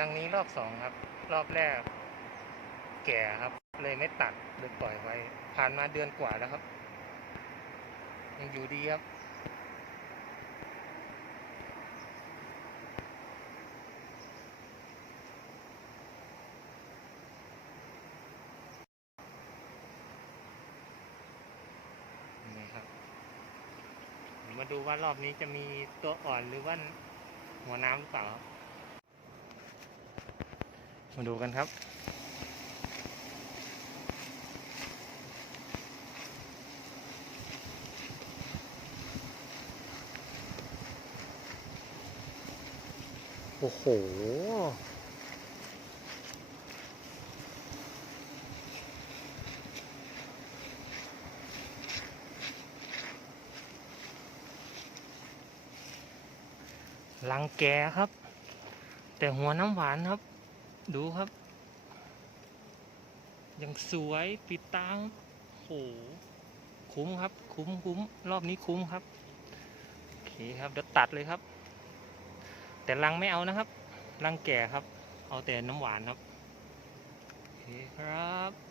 รังนี้รอบสองครับ รอบแรก แก่ครับ เลยไม่ตัดเลยปล่อยไว้ ผ่านมาเดือนกว่าแล้วครับ ยังอยู่ดีครับนี่ครับมาดูว่ารอบนี้จะมีตัวอ่อนหรือว่าหัวน้ำหรือเปล่าครับ มาดูกันครับ โอ้โห ลังแกครับ แต่หัวน้ำหวานครับ ดูครับ ยังสวยปิดตางโหคุ้มครับ คุ้มคุ้มรอบนี้คุ้มครับโอเคครับเดี๋ยวตัดเลยครับ แต่รังไม่เอานะครับ รังแก่ครับ เอาแต่น้ำหวานครับโอเคครับ